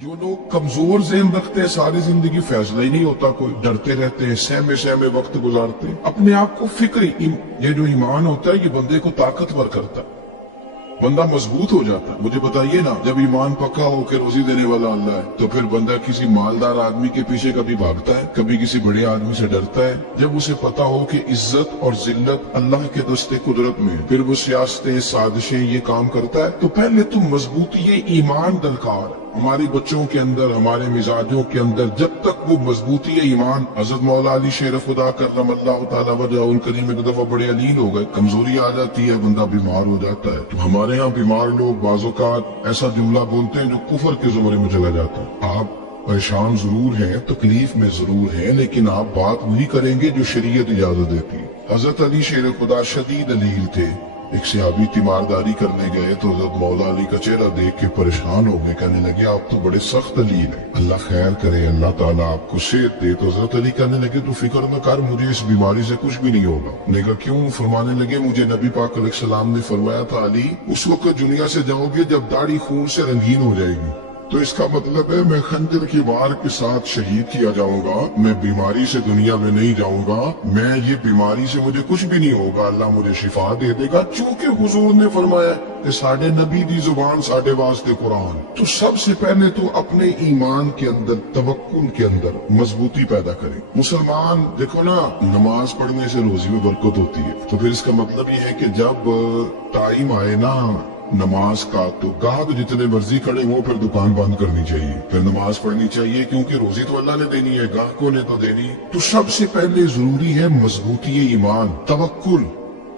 जो लोग कमजोर ज़हन रखते हैं सारी जिंदगी फैसला ही नहीं होता, कोई डरते रहते हैं, सहमे सहमे वक्त गुजारते हैं। अपने आप को फिक्र, ये जो ईमान होता है ये बंदे को ताकतवर करता है, बंदा मजबूत हो जाता है। मुझे बताइए ना, जब ईमान पक्का हो के रोजी देने वाला अल्लाह है, तो फिर बंदा किसी मालदार आदमी के पीछे कभी भागता है, कभी किसी बड़े आदमी से डरता है? जब उसे पता हो कि इज्जत और जिल्लत अल्लाह के दस्ते कुदरत में है, फिर वो सियासतें साजिशें ये काम करता है। तो पहले तो मजबूती ये ईमान दरकार है हमारे बच्चों के अंदर, हमारे मिजाजों के अंदर। जब तक वो मजबूती है ईमान, हज़रत मौला अली शेर खुदा करमल्लाहु तआला वजहहुल करीम एक दफा बड़े अलील हो गए, कमजोरी आ जाती है, बंदा बीमार हो जाता है। तो हमारे यहाँ बीमार लोग बाज़ौक़ात ऐसा जुमला बोलते हैं जो कुफर के ज़ुमरे में चला जाता है। आप परेशान जरूर हैं, तकलीफ में जरूर हैं, लेकिन आप बात वही करेंगे जो शरीयत इजाजत देती है। हज़रत अली शेर खुदा शदीद अलील थे। एक सहाबी तीमारदारी करने गए तो हज़रत मौला अली का चेहरा देख के परेशान हो गए, कहने लगे आप तो बड़े सख्त अलील हैं, अल्लाह खैर करे, अल्लाह ताला आपको सेहत दे। तो हज़रत अली कहने लगे तू फिक्र न कर, मुझे इस बीमारी से कुछ भी नहीं होगा। ने कहा क्यों? फरमाने लगे मुझे नबी पाक अलैहिस्सलाम ने फरमाया था अली, उस वक्त दुनिया से जाओगे जब दाढ़ी खून से रंगीन हो जाएगी, तो इसका मतलब है मैं खंजर की वार के साथ शहीद किया जाऊंगा, मैं बीमारी से दुनिया में नहीं जाऊंगा, मैं ये बीमारी से मुझे कुछ भी नहीं होगा, अल्लाह मुझे शिफा दे देगा। चूंकि हुजूर ने फरमाया कि साडे नबी दी जुबान साडे वास्ते कुरान। तो सबसे पहले तो अपने ईमान के अंदर, तवक्कुल के अंदर मजबूती पैदा करें। मुसलमान देखो ना, नमाज पढ़ने से रोजी में बरकत होती है, तो फिर इसका मतलब ये है कि जब टाइम आए ना नमाज का, तो गाहक जितने मर्जी खड़े हो फिर दुकान बंद करनी चाहिए, फिर नमाज पढ़नी चाहिए, क्योंकि रोजी तो अल्लाह ने देनी है, गाहकों ने तो देनी। तो सबसे पहले जरूरी है मजबूती ईमान, तवक्कुल,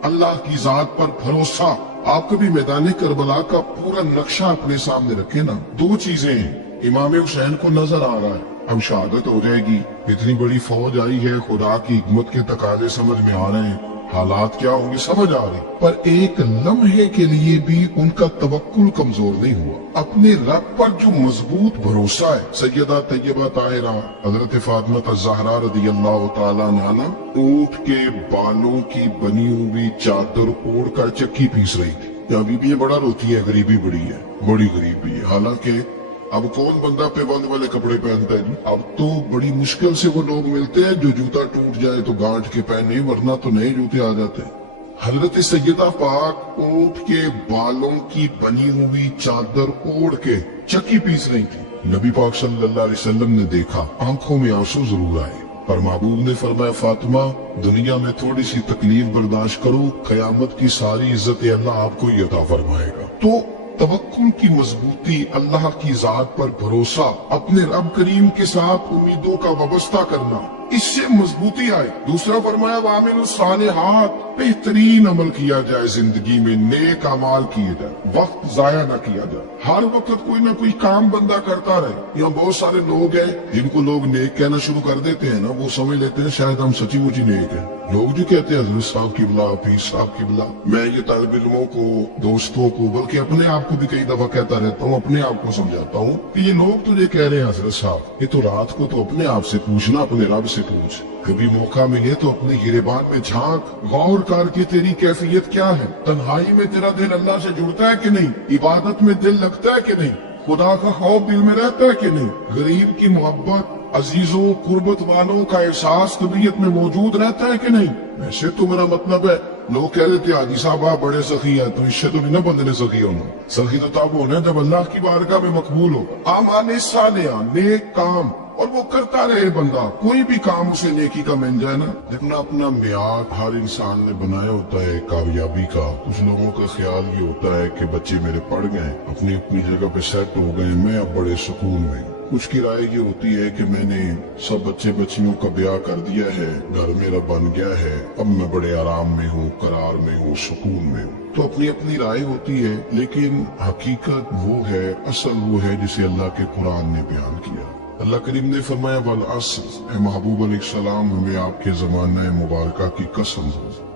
अल्लाह की जात पर भरोसा। आप कभी मैदान करबला का पूरा नक्शा अपने सामने रखे ना, दो चीजें हैं। इमाम हुसैन को नजर आ रहा है अब शहादत हो जाएगी, इतनी बड़ी फौज आई है, खुदा की हिकमत के तकाजे समझ में आ रहे हैं, हालात क्या होंगे समझ आ रही, पर एक लम्हे के लिए भी उनका तवक्कुल कमजोर नहीं हुआ। अपने रब पर जो मजबूत भरोसा है, सैयदा तैयबा ताहिरा हजरत फातिमा ज़हरा रज़ियल्लाहु ताला अन्हा ऊंट के बालों की बनी हुई चादर ओढ़ कर चक्की पीस रही थी। अभी भी ये बड़ा रोती है, गरीबी बड़ी है, बड़ी गरीबी है। हालांकि अब कौन बंदा पेबंद वाले कपड़े पहनता है? अब तो बड़ी मुश्किल से वो लोग मिलते हैं जो जूता टूट जाए तो गांठ के पहने, वरना तो नए जूते आ जाते हैं। हजरत सैयदा पाक ऊंट के बालों की बनी हुई चादर ओढ़ के चक्की पीस रही थी। नबी पाक सल्लल्लाहु अलैहि वसल्लम ने देखा, आंखों में आंसू जरूर आए, पर महबूब ने फरमाया फातिमा दुनिया में थोड़ी सी तकलीफ बर्दाश्त करो, कयामत की सारी इज्जत अल्लाह आपको ही अता फरमाएगा। तो तवक्कुल की मजबूती, अल्लाह की जात पर भरोसा, अपने रब करीम के साथ उम्मीदों का वाबस्ता करना, इससे मजबूती आए। दूसरा फरमाया वामिलुस सालिहात, बेहतरीन अमल किया जाए जिंदगी में, नेक अमाल किए जाए, वक्त जाया न किया जाए, हर वक्त कोई ना कोई काम बंदा करता रहे। यहाँ बहुत सारे लोग हैं जिनको लोग नेक कहना शुरू कर देते हैं ना, वो समझ लेते हैं शायद हम सची मुची नेक है। लोग जो कहते हैं हजरत साहब की बिला, पीर साहब की बिला, मैं ये तालिब इल्मों को, दोस्तों को, बल्कि अपने आप को भी कई दफा कहता रहता हूँ, अपने आप को समझाता हूँ कि ये लोग तुझे कह रहे हैं हजरत साहब, ये तो रात को तो अपने आप से पूछना, अपने रब से पूछ। कभी मौका मिले तो अपनी गिरेबान में झांक, गौर कर के तेरी कैफियत क्या है, तन्हाई में तेरा दिल अल्लाह से जुड़ता है कि नहीं, इबादत में दिल लगता है कि नहीं, खुदा का खौफ दिल में रहता है कि नहीं, गरीब की मोहब्बत, अजीजों कुर्बत वालों का एहसास तबीयत में मौजूद रहता है कि नहीं। वैसे तो मेरा मतलब है, लोग कह देते हाजी साहब आप बड़े सखी है, तो इससे तो नहीं ना बंदे ने सखी होना। सखी तो तब होना जब अल्लाह की बारगाह में मकबूल हो, आमाने सालिहा, नेक काम, और वो करता रहे बंदा, कोई भी काम उसे नेकी का मिल जाए ना। अपना अपना मियार हर इंसान ने बनाया होता है कामयाबी का। कुछ लोगों का ख्याल ये होता है कि बच्चे मेरे पढ़ गए, अपनी अपनी जगह पे सेट हो गए, मैं अब बड़े सुकून में। कुछ की राय ये होती है कि मैंने सब बच्चे बच्चियों का ब्याह कर दिया है, घर मेरा बन गया है, अब मैं बड़े आराम में हूँ, करार में हूँ, सुकून में हूँ। तो अपनी अपनी राय होती है, लेकिन हकीकत वो है, असल वो है जिसे अल्लाह के कुरान ने बयान किया। अल्लाह करीम ने फरमाया वल अस्र, महबूब अलैहिस्सलाम हमें आपके ज़माने मुबारका की कसम,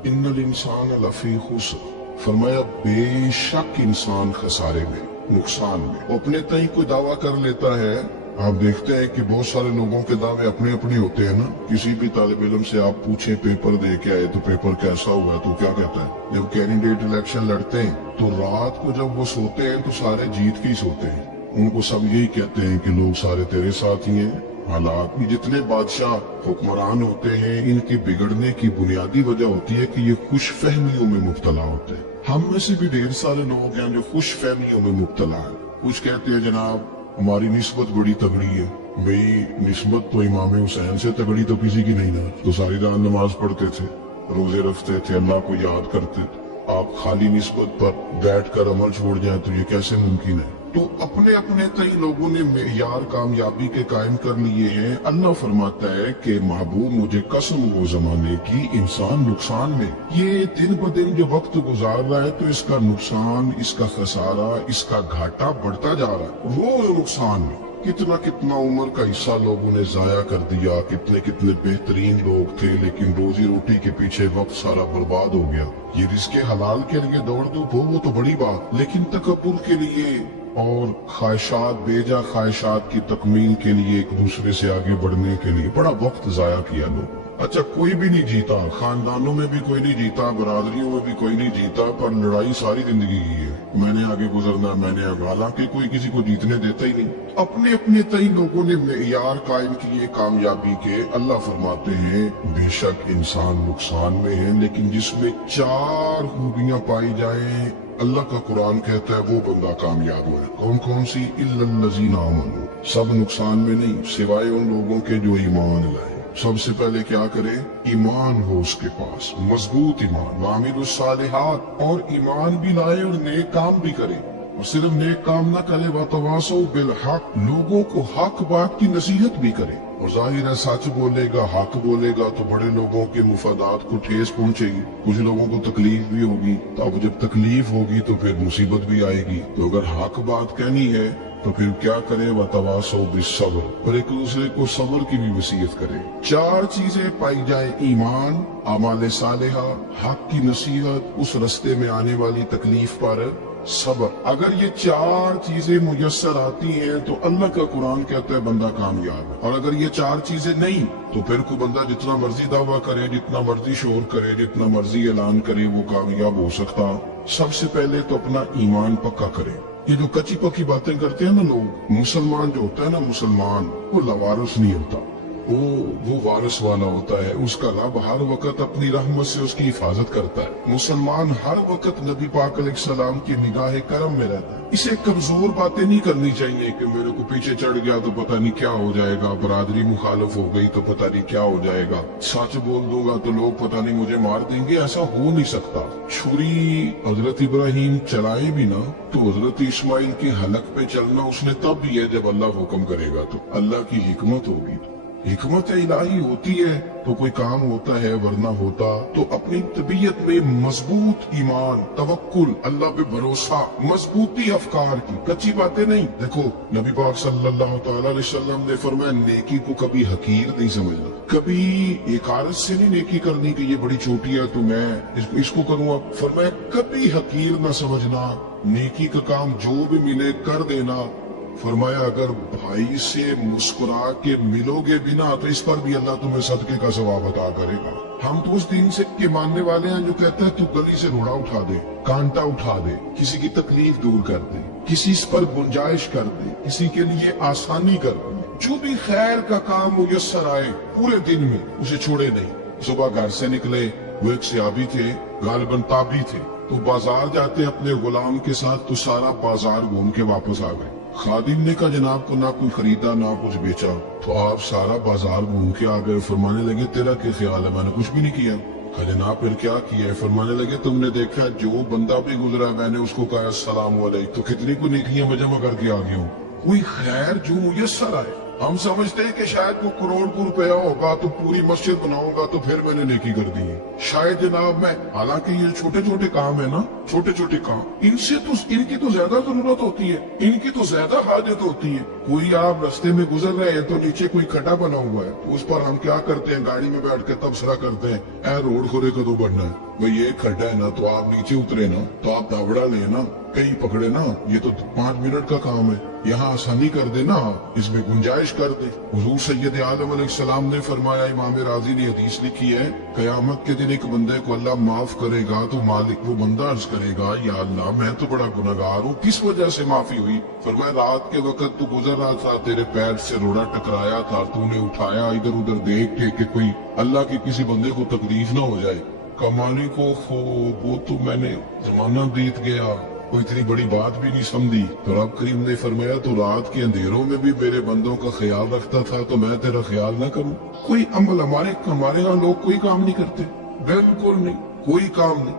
इन्नल इंसान लफी खुस्र, फरमाया बेशक इंसान खसारे में, नुकसान में। वो अपने तय कोई दावा कर लेता है, आप देखते हैं कि बहुत सारे लोगों के दावे अपने अपने होते हैं ना। किसी भी तालिब इल्म से आप पूछे पेपर दे के आए तो पेपर कैसा हुआ है, तो क्या कहता है? जब कैंडिडेट इलेक्शन लड़ते हैं तो रात को जब वो सोते हैं तो सारे जीत के ही सोते हैं, उनको सब यही कहते हैं कि लोग सारे तेरे साथ ही हैं। हालात जितने बादशाह हुक्मरान होते हैं, इनके बिगड़ने की बुनियादी वजह होती है कि ये खुश फहमियों में मुब्तला होते हैं। हम में से भी ढेर सारे लोग हैं जो खुश फहमियों में मुब्तला है। कुछ कहते हैं जनाब हमारी निस्बत बड़ी तगड़ी है। भाई निस्बत तो इमाम हुसैन से तगड़ी तो किसी की नहीं ना। तो सारी रात नमाज पढ़ते थे, रोजे रखते थे, अल्लाह को याद करते थे। आप खाली निस्बत पर बैठ कर अमल छोड़ जाए तो ये कैसे मुमकिन है। तो अपने अपने कई लोगों ने मेयार कामयाबी के कायम कर लिए हैं। अल्लाह फरमाता है कि महबूब मुझे कसम वो जमाने की इंसान नुकसान में, ये दिन ब दिन जो वक्त गुजार रहा है तो इसका नुकसान, इसका खसारा, इसका घाटा बढ़ता जा रहा है रोज नुकसान में। कितना कितना उम्र का हिस्सा लोगों ने जाया कर दिया, कितने कितने बेहतरीन लोग थे लेकिन रोजी रोटी के पीछे वक्त सारा बर्बाद हो गया। ये रिस्के हलाल के लिए दौड़ धूप हो वो तो बड़ी बात, लेकिन तकब्बुर के लिए और ख्वाहिशात, बेजा ख्वाहिशात की तकमील के लिए, एक दूसरे से आगे बढ़ने के लिए बड़ा वक्त जाया किया लोग। अच्छा कोई भी नहीं जीता, खानदानों में भी कोई नहीं जीता, बरादरियों में भी कोई नहीं जीता, पर लड़ाई सारी जिंदगी की है। मैंने आगे गुजरना, मैंने आगे, हालांकि कोई किसी को जीतने देता ही नहीं। अपने अपने कई लोगों ने मेयार कायम किए कामयाबी के। अल्लाह फरमाते हैं बेशक इंसान नुकसान में है, लेकिन जिसमें 4 खूबियां पाई जाए, अल्लाह का कुरान कहता है वो बंदा कामयाब हो। कौन कौन सी? इल्लल्लज़ीना आमनू, सब नुकसान में नहीं सिवाय उन लोगों के जो ईमान लाए। सबसे पहले क्या करे? ईमान हो उसके पास, मजबूत ईमान, वामिलुस सालिहात, और ईमान भी लाए और नेक काम भी करे। और सिर्फ नेक काम न करे, वतवासौ बिल हक, लोगों को हक बात की नसीहत भी करे। और जाहिर है सच बोलेगा, हक बोलेगा तो बड़े लोगों के मुफादात को ठेस पहुंचेगी, कुछ लोगों को तकलीफ भी होगी। तो अब जब तकलीफ होगी तो फिर मुसीबत भी आएगी। तो अगर हक बात कहनी है तो फिर क्या करे? वतवासौ बिस्सब्र, और एक दूसरे को सब्र की भी वसीयत करे। 4 चीजें पाई जाए, ईमान, अमाल सालिहा, हक की नसीहत, उस रस्ते में आने वाली तकलीफ पर सब्र। अगर ये 4 चीजें मुयस्सर आती हैं तो अल्लाह का कुरान कहता है बंदा कामयाब है। और अगर ये 4 चीजें नहीं तो फिर कोई बंदा जितना मर्जी दावा करे, जितना मर्जी शोर करे, जितना मर्जी ऐलान करे, वो कामयाब हो सकता। सबसे पहले तो अपना ईमान पक्का करे। ये जो कच्ची पक्की बातें करते हैं ना लोग, मुसलमान जो होता है ना, मुसलमान वो लवारिस नहीं होता, वो वारिस वाला होता है। उसका रब हर वक्त अपनी रहमत से उसकी हिफाजत करता है। मुसलमान हर वक्त नबी पाक अलैहिस्सलाम की निगाह करम में रहता है। इसे कमजोर बातें नहीं करनी चाहिए कि मेरे को पीछे चढ़ गया तो पता नहीं क्या हो जाएगा, बरादरी मुखालिफ हो गई तो पता नहीं क्या हो जाएगा, सच बोल दूंगा तो लोग पता नहीं मुझे मार देंगे। ऐसा हो नहीं सकता। छुरी हजरत इब्राहिम चलाए भी ना तो हजरत इस्माइल के हलक पे चलना उसने तब भी है जब अल्लाह हुक्म करेगा। तो अल्लाह की हिकमत होगी, हिकमत इलाही होती है तो कोई काम होता है, वरना होता। तो अपनी तबीयत में मजबूत ईमान, तवक्कुल, अल्लाह पे भरोसा, मजबूती अफकार की, कच्ची बातें नहीं। देखो नबी पाक सल्लल्लाहु अलैहि वसल्लम ने फरमाया नेकी को कभी हकीर नहीं समझना, कभी एकारत से नहीं नेकी करनी कि ये बड़ी छोटी है तो मैं इसको करूँगा। फरमाया कभी हकीर न समझना, नेकी का काम जो भी मिले कर देना। फरमाया अगर भाई से मुस्कुरा के मिलोगे बिना तो इस पर भी अल्लाह तुम्हें सदके का सवाब अता करेगा। हम तो उस दिन से के मानने वाले हैं जो कहता है तू गली से रोड़ा उठा दे, कांटा उठा दे, किसी की तकलीफ दूर कर दे, किसी पर गुंजाइश कर दे, किसी के लिए आसानी कर दे, जो भी खैर का काम मुयस्सर आए पूरे दिन में उसे छोड़े नहीं। सुबह घर से निकले, वो एक सहाबी थे, गालिबन ताबी थे, तो बाजार जाते अपने गुलाम के साथ तो सारा बाजार घूम के वापस आ गए। खादिम ने कहा जनाब को ना कोई खरीदा ना कुछ बेचा, तो आप सारा बाजार घूम के आ गए। फरमाने लगे तेरा क्या ख्याल है? मैंने कुछ भी नहीं किया। कहा जनाब फिर क्या किया है? फरमाने लगे तुमने देखा जो बंदा भी गुजरा मैंने उसको कहा अस्सलाम वालेकुम, तो कितनी को नेकियां मैं जमा करके आ गया हूँ। कोई खैर जो मुयस्सर आए। हम समझते हैं कि शायद वो करोड़ को रुपया होगा तो पूरी मस्जिद बनाऊंगा तो फिर मैंने नेकी कर दी है, शायद जनाब मैं। हालांकि ये छोटे छोटे काम है ना, छोटे छोटे काम, इनसे तो इनकी तो ज्यादा जरूरत होती है, इनकी तो ज्यादा हाजत होती है। कोई आप रास्ते में गुजर रहे हैं तो नीचे कोई खड्डा बना हुआ है तो उस पर हम क्या करते हैं, गाड़ी में बैठ के तबसरा करते हैं, ए रोड खोरे कदों बढ़ना है भाई, ये खड्डा है ना तो आप नीचे उतरे ना, तो आप दावड़ा ले ना, धक्के ही पकड़े ना, ये तो 5 मिनट का काम है, यहाँ आसानी कर दे ना, इसमें गुंजाइश कर दे। हुजूर सैयद आलम अलैहिस्सलाम ने फरमाया, इमाम राजी ने हदीस लिखी है, कयामत के दिन एक बंदे को अल्लाह माफ करेगा तो मालिक वो बंदा अर्ज करेगा, या अल्लाह मैं तो बड़ा गुनहगार हूँ, किस वजह से माफी हुई? फरमाया रात के वक्त तू गुजर रहा था, तेरे पैर से रोड़ा टकराया था, तूने उठाया, इधर उधर देख के कि कोई अल्लाह के किसी बंदे को तकलीफ ना हो जाए। कमाली को वो तो मैंने जमाना बीत गया, कोई इतनी बड़ी बात भी नहीं समझी। तो रब करीम ने फरमाया, तो रात के अंधेरों में भी मेरे बंदों का ख्याल रखता था, तो मैं तेरा ख्याल ना करूं? कोई अमल हमारे यहाँ लोग कोई काम नहीं करते, बिल्कुल नहीं, कोई काम नहीं,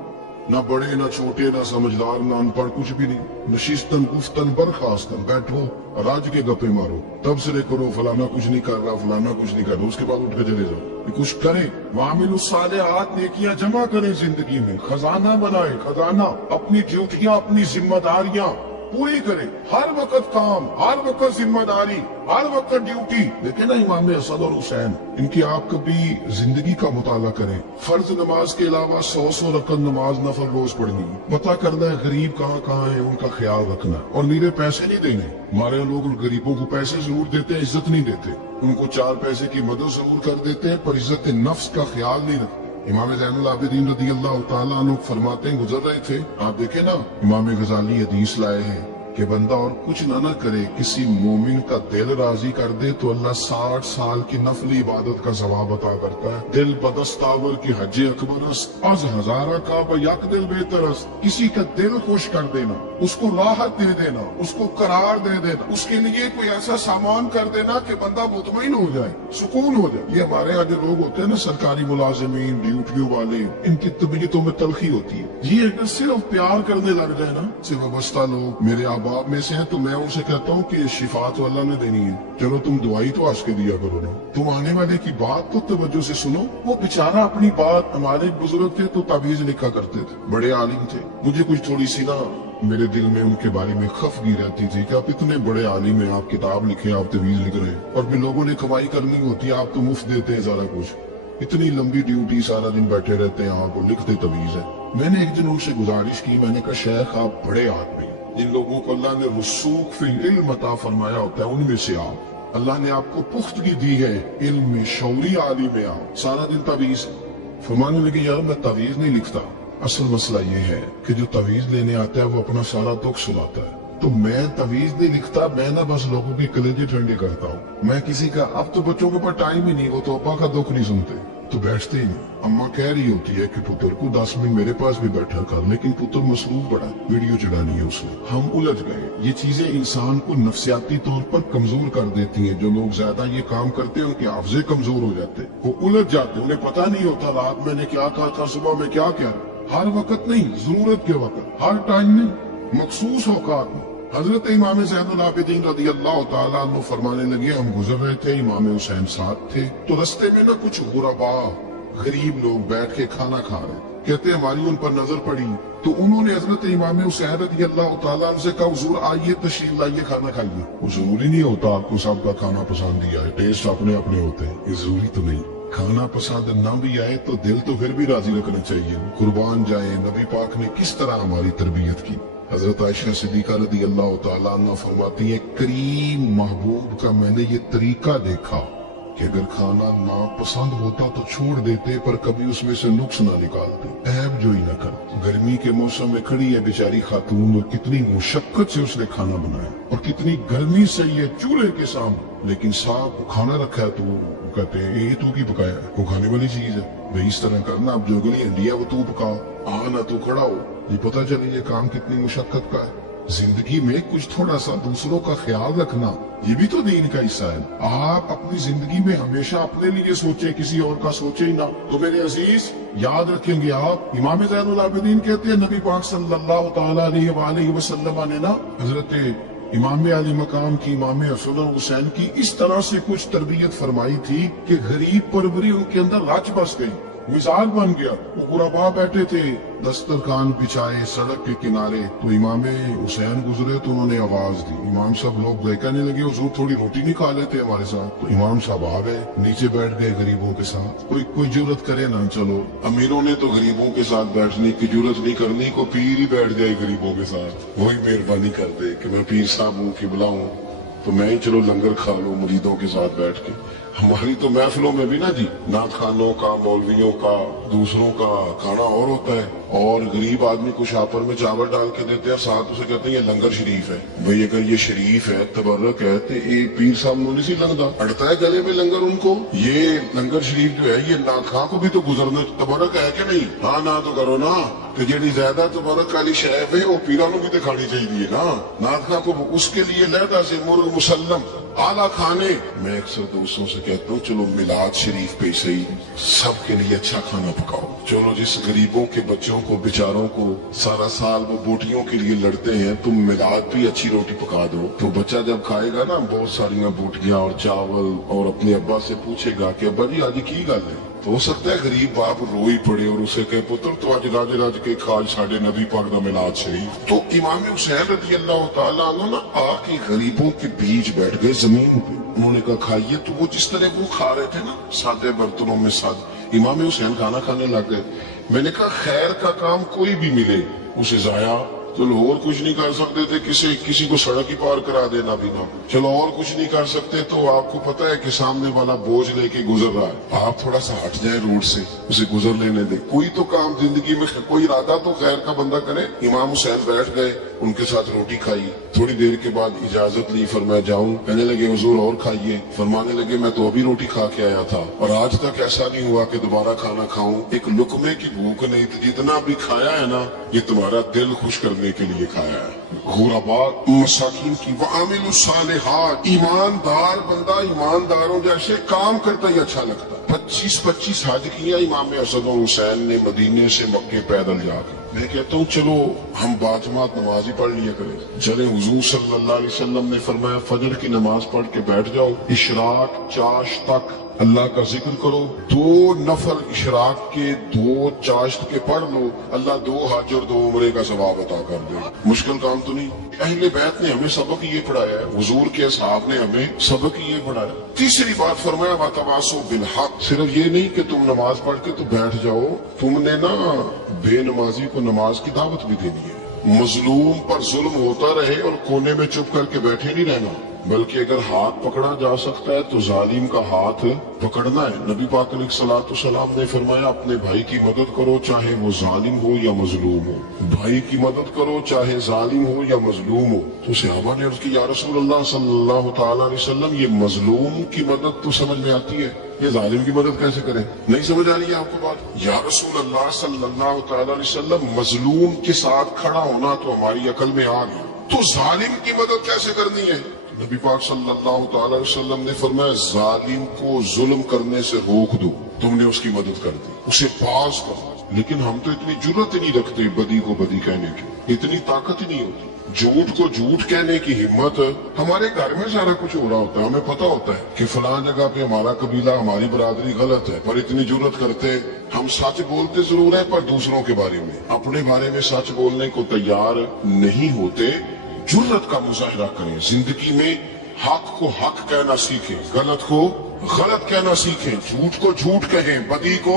ना बड़े ना छोटे ना समझदार ना अनपढ़, कुछ भी नहीं। नशिस्तन गुफ्तन बर्खास्तन, बैठो राज के गप्पे मारो, तबसरे करो, फलाना कुछ नहीं कर रहा, फलाना कुछ नहीं कर रहा, उसके बाद उठ के चले जाओ। कुछ करे, वामिलुस सालिहात, नेकियां जमा करें जिंदगी में, खजाना बनाए, खजाना, अपनी ड्यूटियां अपनी जिम्मेदारियां पूरी करे, हर वक्त काम, हर वक्त जिम्मेदारी, हर वक्त ड्यूटी। लेकिन ना इमाम हसन और हुसैन, इनकी आप कभी जिंदगी का मुताला करें। फर्ज नमाज के अलावा 100 रकत नमाज नफल रोज पढ़नी, पता करना है गरीब कहाँ कहाँ है, उनका ख्याल रखना, और नीरे पैसे नहीं देने। हमारे लोग गरीबों को पैसे जरूर देते हैं, इज्जत नहीं देते, उनको 4 पैसे की मदद जरूर कर देते हैं, पर इज्जत नफ्स का ख्याल नहीं रखते। इमाम ज़ैनुल आबिदीन रज़ी अल्लाह ताला अन्हु फरमाते हैं, गुजर रहे थे, आप देखे ना, इमाम गजाली हदीस लाए हैं कि बंदा और कुछ ना करे, किसी मोमिन का दिल राजी कर दे तो अल्लाह 60 साल की नफली इबादत का जवाब अता करता है। दिल बदस्तावर की हज अकबरस अज हजारा का बयक दिल बेहतरस, किसी का दिल खुश कर देना, उसको राहत दे देना, उसको करार दे देना, उसके लिए कोई ऐसा सामान कर देना कि बंदा मुतमईन हो जाए, सुकून हो जाए। ये हमारे यहाँ जो लोग होते हैं ना, सरकारी मुलाजिमीन, ड्यूटियों वाले, इनकी तबीयतों में तलखी होती है। ये अगर सिर्फ प्यार करने लग जाए ना, सिर्फ वाबस्ता लोग मेरे बाप में से है, तो मैं उनसे कहता हूँ कि शिफा तो अल्लाह ने देनी है, चलो तुम दुआई तो आज के दिया करो ना, तुम आने वाले की बात तो तवज्जो से सुनो। वो बेचारा अपनी बात, हमारे बुजुर्ग थे तो ताबीज लिखा करते थे, बड़े आलिम थे, मुझे कुछ थोड़ी सी ना मेरे दिल में उनके बारे में खफगी रहती थी कि आप इतने बड़े आलिम हैं, आप किताब लिखे, आप तवीज लिख रहे हैं, और भी लोगों ने कमाई करनी होती है, आप तो मुफ्त देते हैं सारा कुछ, इतनी लंबी ड्यूटी, सारा दिन बैठे रहते हैं, आपको लिखते तवीज है। मैंने एक दिन उनसे गुजारिश की, मैंने कहा शेख आप बड़े आदमी, जिन लोगों को अल्लाह ने रुसूख फिल इल्म अता फरमाया होता है, उनमें से आप, अल्लाह ने आपको पुख्तगी दी है इल्म में, शौरी आलिम में, आप सारा दिन तवीज। फरमाने लगे यार मैं तवीज नहीं लिखता, असल मसला ये है कि जो तवीज लेने आता है वो अपना सारा दुख सुनाता है, तो मैं तवीज नहीं लिखता, मैं ना बस लोगों के कलेजे ठंडे करता हूँ। मैं किसी का, अब तो बच्चों के पास टाइम ही नहीं, वो तो अब्बा का दुख नहीं सुनते, तो बैठते ही नहीं। अम्मा कह रही होती है कि पुत्र को 10 मिनट मेरे पास भी बैठा कर, लेकिन पुत्र मसरूफ बड़ा, वीडियो चढ़ानी है उसे, हम उलझ गए। ये चीजें इंसान को नफ्सियाती तौर पर कमजोर कर देती हैं। जो लोग ज्यादा ये काम करते हैं उनके हाफजे कमजोर हो जाते, वो उलझ जाते, उन्हें पता नहीं होता रात मैंने क्या कहा था, सुबह में क्या क्या। हर वक्त नहीं, जरूरत के वक्त, हर टाइम नहीं, मखसूस औकात में। हजरत इमाम ज़ैनुल आबिदीन रज़ी अल्लाह ताला अन्हु फरमाने लगे, हम गुजर रहे थे, इमाम हुसैन साथ थे, तो रास्ते में ना कुछ गुरबा गरीब लोग बैठ के खाना खा रहे, कहते हमारी उन पर नजर पड़ी, तो उन्होंने हजरत इमाम हुसैन रज़ी अल्लाह ताला अन्हु से कहा, हुजूर आइए तशरीफ लाइए, खाना खाइए। वो जरूरी नहीं होता आपको सबका खाना पसंद ही आए, टेस्ट अपने अपने होते हैं, ये जरूरी तो नहीं। खाना पसंद ना भी आए तो दिल तो फिर भी राजी रखना चाहिए, कुर्बान जाए। नबी पाक ने किस तरह हमारी तरबियत की। हजरत आयशा सिद्दीका रज़ी अल्लाह तआला अन्हा फरमाती है, करीम महबूब का मैंने ये तरीका देखा कि अगर खाना ना पसंद होता तो छोड़ देते, पर कभी उसमें से नुक्स ना निकालते, ऐब जो ही ना करते। गर्मी के मौसम में खड़ी है बेचारी खातून, और कितनी मुशक्कत से उसने खाना बनाया, और कितनी गर्मी से ये चूल्हे के सामने, लेकिन साहब खाना रखा है, तो कहते हैं ये तू की पकाया है, वो खाने वाली चीज है भाई, इस तरह करना, अब जो गली हंडी है वो तू पकाओ, ना तू खड़ा हो, ये पता चले ये काम कितनी मुशक्कत का है। जिंदगी में कुछ थोड़ा सा दूसरों का ख्याल रखना, ये भी तो दीन का हिस्सा है। आप अपनी जिंदगी में हमेशा अपने लिए सोचे, किसी और का सोचे ही ना। तो मेरे अजीज याद रखेंगे आप, इमाम ज़ैनुल आबिदीन कहते हैं, नबी पाक सल्लल्लाहु तआला अलैहि वसल्लम ने ना हजरत इमाम आली मकाम की, इमाम हसन और हुसैन की इस तरह से कुछ तरबियत फरमाई थी कि गरीब परवरी उनके अंदर रच बस गई। मिसाल बन गया। वो गुरबा बैठे थे दस्तरखान बिछाए सड़क के किनारे, तो इमाम हुसैन गुजरे तो उन्होंने आवाज दी। इमाम साहब लोग कहने लगे हुजूर थोड़ी रोटी नहीं खा लेते हमारे साथ। तो इमाम साहब आ गए, नीचे बैठ गए गरीबों के साथ। कोई जुर्रत करे ना, चलो अमीरों ने तो गरीबों के साथ बैठने की जुर्रत नहीं करनी, को पीर ही बैठ जाए गरीबों के साथ, वही मेहरबानी कर दे कि मैं पीर साहब हूँ कि बुलाऊं तो मैं ही चलो लंगर खा लूं मुरीदों के साथ बैठ के। हमारी तो महफिलों में भी ना जी, नात खानों का, मौलवियों का, दूसरों का खाना और होता है, और गरीब आदमी को शापर में चावल डाल के देते हैं, साथ उसे कहते हैं ये लंगर शरीफ है। भाई अगर ये शरीफ है, तबर्रक है, तो ये पीर साहब नहीं सी लगता, अड़ता है गले में लंगर उनको। ये लंगर शरीफ जो है ये नात खां को भी तो गुजरना तबर्रक है कि नहीं? हाँ ना तो करो ना, तो जेडी ज्यादा तबर्रक वाली शैफ है वो पीरा भी तो खानी चाहिए ना। नात खां को उसके लिए लहदा से मुर्ग मुसल्लम आला खाने। मैं अक्सर दोस्तों से कहता हूँ चलो मिलाद शरीफ पे सही सबके लिए अच्छा खाना पकाओ। चलो जिस गरीबों के बच्चों को बेचारों को सारा साल वो बोटियों के लिए लड़ते हैं, तुम मिलाद भी अच्छी रोटी पका दो, तो बच्चा जब खाएगा ना बहुत सारी बोटियां और चावल, और अपने अब्बा से पूछेगा कि अब्बा जी आज की गल है, तो हो सकता है गरीब बाप रोई पड़े और उसे कहे पुत्र तो आज राज के खाज साढ़े नबी पाक दा मिलाद शरीफ। तो इमाम हुसैन रज़ी अल्लाह तआला अन्हु ना आके गरीबों के बीच बैठ गए जमीन पे। उन्होंने कहा खाइए, तो वो जिस तरह वो खा रहे थे ना सादे बर्तनों में साद, इमाम हुसैन खाना खाने लग गए। मैंने कहा खैर का काम कोई भी मिले उसे जाया, चलो और कुछ नहीं कर सकते थे, किसी को सड़क ही पार करा देना भी ना, चलो और कुछ नहीं कर सकते, तो आपको पता है कि सामने वाला बोझ लेके गुजर रहा है, आप थोड़ा सा हट जाए रोड से, उसे गुजर लेने दे। कोई तो काम जिंदगी में कोई इरादा तो खैर का बंदा करे। इमाम हुसैन बैठ गए, उनके साथ रोटी खाई, थोड़ी देर के बाद इजाजत ली, फरमाया जाऊं? कहने लगे हुजूर और खाइए। फरमाने लगे मैं तो अभी रोटी खा के आया था और आज तक ऐसा नहीं हुआ कि दोबारा खाना खाऊं। एक लुकमे की भूख नहीं थी, जितना भी खाया है ना ये तुम्हारा दिल खुश करने के लिए खाया है। गुरबात मसाकिन की वामिलु सालिहात, ईमानदार बंदा ईमानदारों जैसे काम करता ही अच्छा लगता। 25-25 हज किया इमाम असद और हुसैन ने मदीने से मक्के पैदल जाकर। मैं कहता हूँ चलो हम बाजमात नमाज ही पढ़ लिया करें। चले हुजूर सल्लल्लाहु अलैहि वसल्लम ने फरमाया फजर की नमाज पढ़ के बैठ जाओ, इशराक चाश तक अल्लाह का जिक्र करो, 2 नफल इशराक के 2 चाश्त के पढ़ लो, अल्लाह 2 हज और 2 उम्रे का सवाब अता कर दे। मुश्किल काम तो नहीं। अहले बैत ने हमें सबक ये पढ़ाया है, हुजूर के असहाब ने हमें सबक ये पढ़ाया। तीसरी बात फरमाया वतवासो बिल हक, सिर्फ ये नहीं कि तुम नमाज पढ़ के तो बैठ जाओ, तुमने ना बेनमाजी को नमाज की दावत भी देनी है। मजलूम पर जुल्म होता रहे और कोने में चुप करके बैठे नहीं रहना, बल्कि अगर हाथ पकड़ा जा सकता है तो जालिम का हाथ पकड़ना है। नबी पाक अलैहिस्सलाम ने फरमाया अपने भाई की मदद करो चाहे वो जालिम हो या मजलूम हो, भाई की मदद करो चाहे जालिम हो या मजलूम हो। तो सहाबा ने अर्ज की या रसूलल्लाह सल्लल्लाहु तआला अलैहि वसल्लम ये मजलूम की मदद तो समझ में आती है, ये जालिम की मदद कैसे करें? नहीं समझ आ रही है आपको बात? या रसूलल्लाह सल्लल्लाहु तआला अलैहि वसल्लम मजलूम के साथ खड़ा होना तो हमारी अकल में आ गया, तो जालिम की मदद कैसे करनी है? नबी पाक सल्लल्लाहु अलैहि वसल्लम ने फरमाया जालिम को जुल्म करने से रोक दो, तुमने उसकी मदद कर दी, उसे पास करो। लेकिन हम तो इतनी जुर्रत ही नहीं रखते बदी को बदी कहने की, इतनी ताकत ही नहीं होती। झूठ को झूठ कहने की हिम्मत, हमारे घर में सारा कुछ हो रहा होता है, हमें पता होता है कि फलां जगह पे हमारा कबीला हमारी बरादरी गलत है, पर इतनी जुर्रत करते हम सच बोलते जरूर है पर दूसरों के बारे में, अपने बारे में सच बोलने को तैयार नहीं होते। जुर्रत का मुजाहिरा करें, जिंदगी में हक को हक कहना सीखें, गलत को गलत कहना सीखें, झूठ को झूठ कहें, बदी को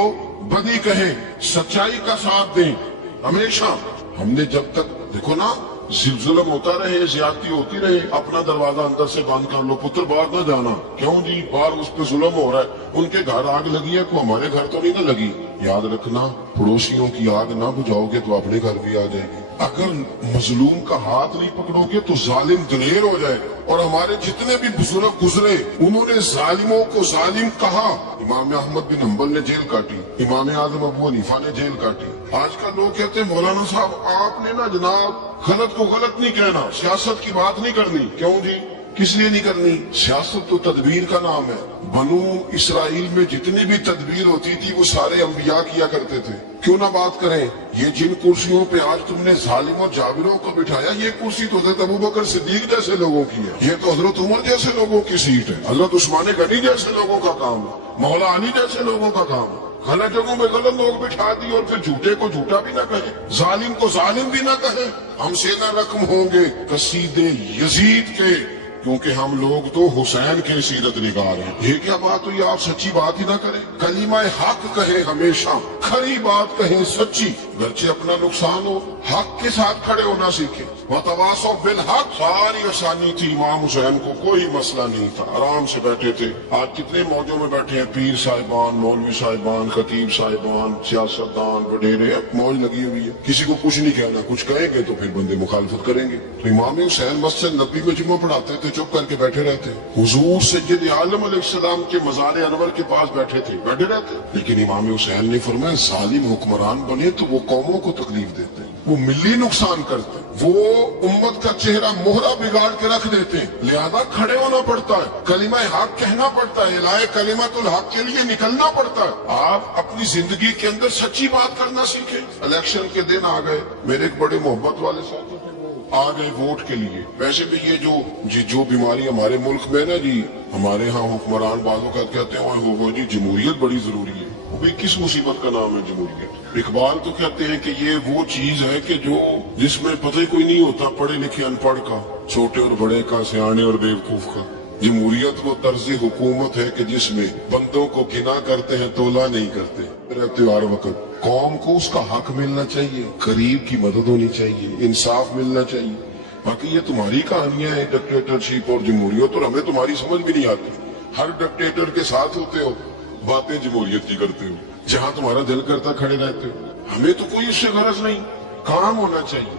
बदी कहें, सच्चाई का साथ दें हमेशा। हमने जब तक देखो ना जुल्म होता रहे, ज्यादती होती रहे, अपना दरवाजा अंदर से बंद कर लो, पुत्र बाहर न जाना। क्यों जी? बाहर उस पे जुल्म हो रहा है, उनके घर आग लगी है, को हमारे घर तो नहीं ना लगी। याद रखना पड़ोसियों की आग ना बुझाओगे तो अपने घर भी आ जाएगी। अगर मजलूम का हाथ नहीं पकड़ोगे तो जालिम दिलेर हो जाए। और हमारे जितने भी बुजुर्ग गुजरे उन्होंने जालिमों को जालिम कहा। इमाम अहमद बिन हम्बल ने जेल काटी, इमाम आजम अबू हनीफा ने जेल काटी। आजकल लोग कहते हैं मौलाना साहब आपने ना जनाब गलत को गलत नहीं कहना, सियासत की बात नहीं करनी। क्यों जी? किस लिए नहीं करनी? सियासत तो तदबीर का नाम है। बनु इसराइल में जितनी भी तदबीर होती थी वो सारे अंबिया किया करते थे। क्यों ना बात करें, ये जिन कुर्सियों पे आज तुमने जालिम और जाबिरों को बिठाया, ये कुर्सी तो हजरत अबू बकर सिद्दीक जैसे लोगों की है, ये तो हजरत उमर जैसे लोगों की सीट है, हजरत उस्मान गनी जैसे लोगों का काम है, मौला अली जैसे लोगों का काम है। गलत जगहों में गलत लोग बिठा दिए और फिर झूठे को झूठा भी ना कहे, जालिम को जालिम भी ना कहे। हमसे ना रकम होंगे कसीदे यजीद के, क्योंकि हम लोग तो हुसैन के सीरत निगार हैं। ये क्या बात हुई, आप सच्ची बात ही ना करें। कलीमा हक कहे, हमेशा खरी बात कहें, सच्ची, गरचे अपना नुकसान हो, हक के साथ खड़े होना सीखे। वतवासो बिल हक, सारी आसानी थी, इमाम हुसैन को कोई मसला नहीं था, आराम से बैठे थे। आज कितने मौजों में बैठे हैं, पीर साहिबान, मौलवी साहिबान, खतीब साहिबान, सियासतदान, वडेरे, मौज लगी हुई है। किसी को कुछ नहीं कहना, कुछ कहेंगे तो फिर बंदे मुखालफत करेंगे। तो इमाम हुसैन मस्जिद नबी में जुम्मा पढ़ाते थे, चुप करके बैठे रहते। हुजूर सैयद आलम अलैहिस्सलाम के मज़ार अनवर के पास बैठे थे, बैठे रहते। लेकिन इमाम हुसैन ने फरमाया जालिम हुक्मरान बने तो वो कौमों को तकलीफ देते, वो मिली नुकसान करते, वो उम्मत का चेहरा मोहरा बिगाड़ के रख देते, लिहाजा खड़े होना पड़ता है, कलिमा हक कहना पड़ता है, इलाहे कलिमतुल हक के लिए निकलना पड़ता है। आप अपनी जिंदगी के अंदर सच्ची बात करना सीखें। इलेक्शन के दिन आ गए, मेरे एक बड़े मोहब्बत वाले साथी थे, आ गए वोट के लिए। वैसे भी ये जो बीमारी हमारे मुल्क में ना जी, हमारे यहाँ हुक्मरान बाजों का कहते हैं वो जी जमहूरियत बड़ी जरूरी है। वो भी किस मुसीबत का नाम है जमहूरियत। इकबाल तो कहते हैं कि ये वो चीज है कि जो जिसमें पता ही कोई नहीं होता, पढ़े लिखे अनपढ़ का, छोटे और बड़े का, सियाने और बेवकूफ का। जमहूरियत वो तर्ज हुकूमत है कि जिसमें बंदों को गिना करते हैं, तोला नहीं करते रहते हर वक्त। कौम को उसका हक मिलना चाहिए, गरीब की मदद होनी चाहिए, इंसाफ मिलना चाहिए। बाकी ये तुम्हारी कहानियां हैं डिक्टेटरशिप और जमहूरियत, और हमें तुम्हारी समझ भी नहीं आती। हर डिक्टेटर के साथ होते हो, बातें जमहूरियत की करते हो, जहां तुम्हारा दिल करता खड़े रहते हो। हमें तो कोई उससे गरज नहीं, काम होना चाहिए।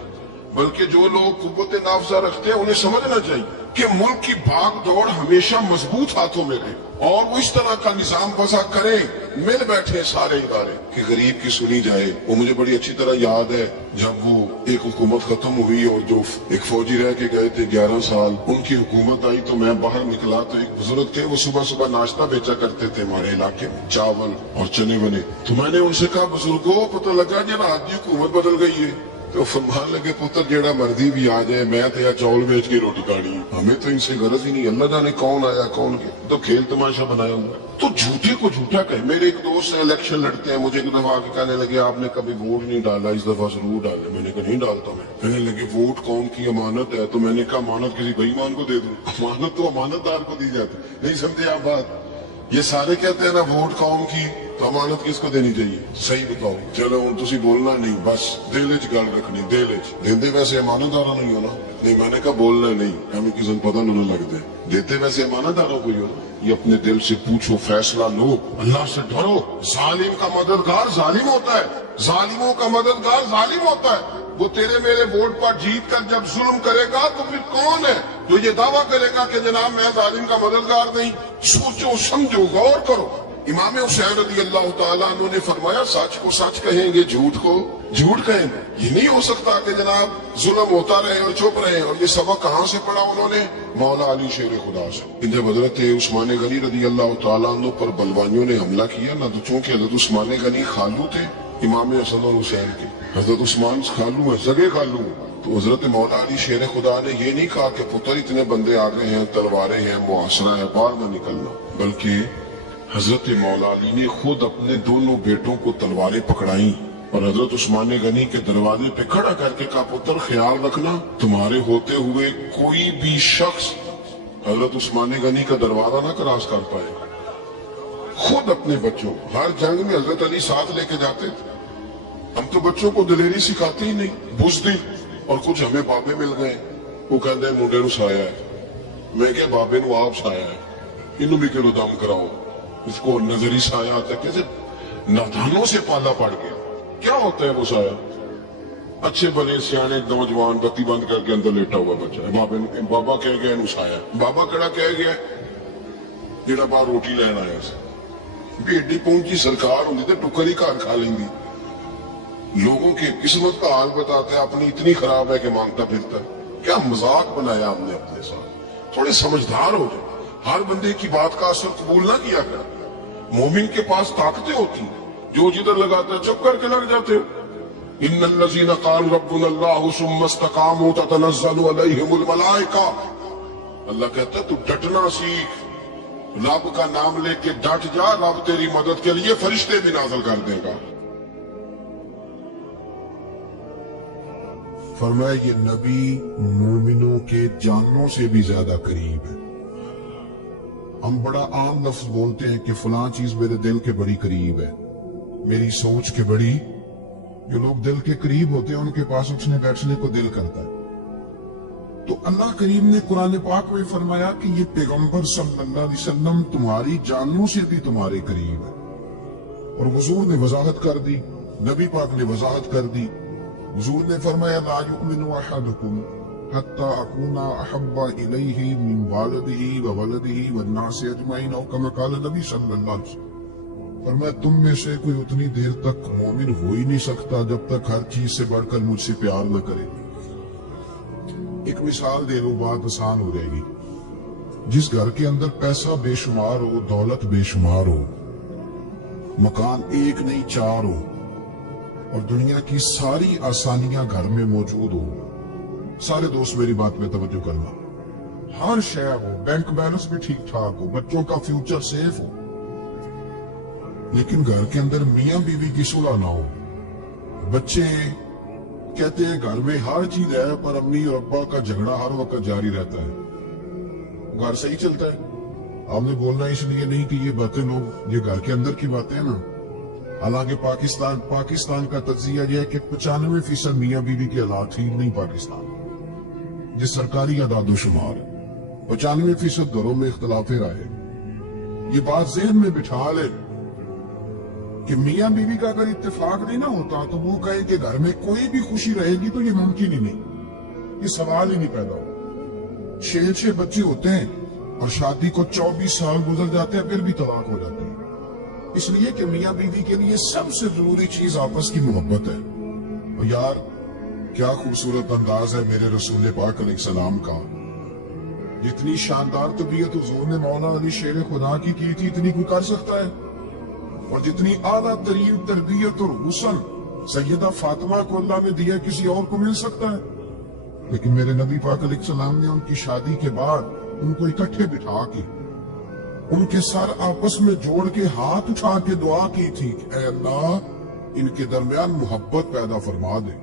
बल्कि जो लोग कुव्वत नाफजा रखते हैं उन्हें समझना चाहिए कि मुल्क की भाग दौड़ हमेशा मजबूत हाथों में रहे, और वो इस तरह का निजाम वज़ा करें, मिल बैठे सारे इदारे कि गरीब की सुनी जाए। वो मुझे बड़ी अच्छी तरह याद है, जब वो एक हुकूमत खत्म हुई और जो एक फौजी रह के गए थे 11 साल, उनकी हुकूमत आई तो मैं बाहर निकला तो एक बुजुर्ग थे, वो सुबह सुबह नाश्ता बेचा करते थे हमारे इलाके में, चावल और चने बने। तो मैंने उनसे कहा, बुजुर्गो पता लगा जी रात की हुकूमत बदल गई है। तो फरमान लगे, पुत्र जेड़ा मर्जी भी आ जाए, मैं तो या चौल बेच के रोटी खानी, हमें तो इनसे गरज ही नहीं। अल्लाह जाने कौन आया कौन गया, तो खेल तमाशा बनाया हुआ। तो झूठे को झूठा कहे। मेरे एक दोस्त इलेक्शन लड़ते हैं, मुझे एक दफा आके कहने लगे, आपने कभी वोट नहीं डाला, इस दफा जरूर डाले। मैंने कहा नहीं डालता मैं। कहने लगे वोट कौन की अमानत है, तो मैंने कहा अमानत किसी बेईमान को दे दूं? अमानत तो अमानतदार को दी जाती। नहीं समझे आप बात? ये सारे कहते हैं ना वोट कौम की, तो अमानत किसको देनी चाहिए? सही बताओ। चलो हूं तुसी बोलना नहीं, बस दिल च गल रखनी, दिल च। देंदे वैसे अमानतदारा नहीं होना। नहीं, मैंने कहा बोलना नहीं, हमें किसी को पता नहीं लगता। देते वैसे अमानतदारों को ही हो। ये अपने दिल से पूछो, फैसला लो, अल्लाह से डरो। जालिम का मददगार जालिम होता है, जालिमों का मददगार जालिम होता है। वो तेरे मेरे वोट पर जीत कर जब जुल्म करेगा तो फिर कौन है जो ये दावा करेगा कि जनाब मैं जालिम का मददगार नहीं? सोचो, समझो, गौर करो। इमाम हुसैन रज़ी अल्लाह तआला अन्हु ने फरमाया, सच को सच कहेंगे, झूठ को झूठ कहेंगे। ये नहीं हो सकता कि जनाब जुल्म होता रहे और चुप रहे। और ये सबक कहाँ से पढ़ा उन्होंने? मौला अली शेर खुदा से। जब हजरत उस्मान गनी रज़ी अल्लाह तआला अन्हु पर बलवानियों ने हमला किया ना, तो चूंकि हजरत उस्मान गनी खालू थे इमाम हसन और हुसैन के, हजरत उस्मान खालू है, सगे खालू। तो हजरत मौला अली शेर खुदा ने ये नहीं कहा कि पुत्र इतने बंदे आ गए हैं, तलवारें हैं, मुआसरा है, बाहर न निकलना, बल्कि हजरत मौला अली ने खुद अपने दोनों बेटों को तलवारें पकड़ाई और हजरत उस्मान गनी के दरवाजे पे खड़ा करके कहा, पुत्र ख्याल रखना, तुम्हारे होते हुए कोई भी शख्स हजरत उस्मान गनी का दरवाजा ना क्रॉस कर पाए। खुद अपने बच्चों, हर जंग में हजरत अली साथ लेके जाते थे। हम तो बच्चों को दिलेरी सिखाते ही नहीं, बुज़दिल। और कुछ हमें बाबे मिल गए, वो कहते हैं मुंडे साया है। मैं क्या बाबे नु आप साया है, इनू भी किलो दम कराओ। इसको नजरी साया आता है, कैसे नादानों से पाला पड़ गया। क्या होता है वो साया? अच्छे भले सियाने नौजवान बत्ती बंद करके अंदर लेटा हुआ बच्चा है, बाबे बाबा कह गया इनू साया। बाबा कड़ा कह गया जेड़ा बाहर रोटी लैन आया सी। भी एडी पहुंची सरकार होंगी तो टुकर ही घर खा लेंगी। लोगों की किस्मत का हाल बताते हैं, अपनी इतनी खराब है कि मांगता फिरता है। क्या मजाक बनाया हमने अपने साथ। थोड़े समझदार हो जाए, हर बंदे की बात का असर कबूल ना किया कर। मोमिन के पास ताकतें होती, जो जिधर लगाता है चुप करके लग जाते हो। इन्नल्लज़ीना क़ालू रब्बुनल्लाहु सुम्मा इस्तक़ामू ततनज़्ज़लु अलैहिमुल मलाइका। अल्लाह कहता है तू डटना सीख, रब का नाम लेके डट जा, रब तेरी मदद के लिए फरिश्ते भी नाज़िल कर देगा। फरमाया ये नबी मोमिनों के जानों से भी ज्यादा करीब है। हम बड़ा आम लफ्ज बोलते हैं कि फलां चीज मेरे दिल के बड़ी करीब है, मेरी सोच के बड़ी। जो लोग दिल के करीब होते हैं उनके पास उठने बैठने को दिल करता है। तो अल्लाह करीम ने कुरान पाक में फरमाया कि ये पैगंबर सल्लल्लाहु अलैहि वसल्लम तुम्हारी जानों से भी तुम्हारे करीब है। और हुजूर ने वजाहत कर दी, नबी पाक ने वजाहत कर दी। हुजूर ने फरमाया ला युमिनु अहदुकुम हत्ता अकूना अहब्बा इलैहि मिन वालिदिही व वलदिही वन्नास अजमईन, और कमा क़ाल नबी सल्लल्लाहु अलैहि वसल्लम। फरमाया तुम में से कोई उतनी देर तक मोमिन हो ही नहीं सकता जब तक हर चीज से बढ़कर मुझसे प्यार न करे। एक मिसाल दे लो, बात आसान हो जाएगी। जिस घर के अंदर पैसा बेशुमार हो, दौलत बेशुमार हो, मकान एक नहीं चार हो, और दुनिया की सारी आसानियां घर में मौजूद हो, सारे दोस्त मेरी बात में तवज्जो करना, हर शय हो, बैंक बैलेंस भी ठीक ठाक हो, बच्चों का फ्यूचर सेफ हो, लेकिन घर के अंदर मियां बीवी की सुलह ना हो, बच्चे कहते हैं घर में हर चीज है पर अम्मी और अब्बा का झगड़ा हर वक्त जारी रहता है, घर सही चलता है। आपने बोलना इसलिए नहीं कि ये बातें लोग, ये घर के अंदर की बातें हैं ना। हालांकि पाकिस्तान का तज्जिया यह है कि 95% मियां बीवी के हालात ठीक नहीं। पाकिस्तान ये सरकारी आदादोशुमार है, 95% घरों में इख्तलाफे राय। ये बात ज़हन में बिठा ले कि मियां बीवी का अगर इत्तेफाक नहीं ना होता तो वो कहे कि घर में कोई भी खुशी रहेगी तो ये मुमकिन ही नहीं, ये सवाल ही नहीं पैदा हो। 6 बच्चे होते हैं और शादी को 24 साल गुजर जाते हैं, फिर भी तलाक हो जाती है, इसलिए कि मियां बीवी के लिए सबसे जरूरी चीज आपस की मोहब्बत है। और यार क्या खूबसूरत अंदाज है मेरे रसूल पाक अलैहिस्सलाम का। जितनी शानदार तबीयत हुजूर ने मौला अली शेर खुदा की थी, इतनी कोई कर सकता है। और जितनी आला तरीन तरबियत और हुस्न सैयदा फातिमा को अल्लाह ने दिया, किसी और को मिल सकता है। लेकिन मेरे नबी पाक अलैहिस्सलाम ने उनकी शादी के बाद उनको इकट्ठे बिठा के उनके सर आपस में जोड़ के हाथ उठा के दुआ की थी कि ऐ अल्लाह इनके दरमियान मोहब्बत पैदा फरमा दे।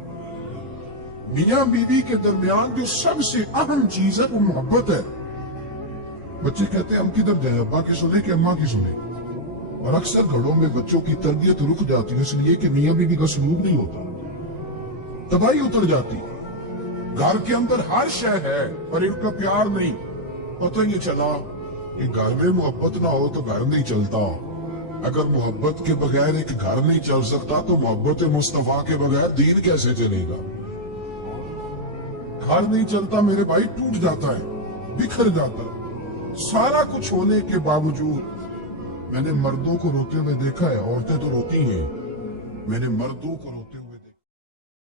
मियां बीवी के दरमियान जो सबसे अहम चीज है वो मोहब्बत है। बच्चे कहते हैं हम किधर जाए, अब्बा की सुने कि अम्मा की सुने। और अक्सर घरों में बच्चों की तरबियत रुक जाती है इसलिए कि मियां बीवी का सलूक नहीं होता, तबाही उतर जाती। घर के अंदर हर शय है पर इनका प्यार नहीं। पता ही चला कि घर में मोहब्बत ना हो तो घर नहीं चलता। अगर मोहब्बत के बगैर एक घर नहीं चल सकता तो मोहब्बत मुस्तफा के बगैर दीन कैसे चलेगा। घर नहीं चलता मेरे भाई, टूट जाता है, बिखर जाता है। सारा कुछ होने के बावजूद मैंने मर्दों को रोते हुए देखा है, औरतें तो रोती हैं, मैंने मर्दों को रोते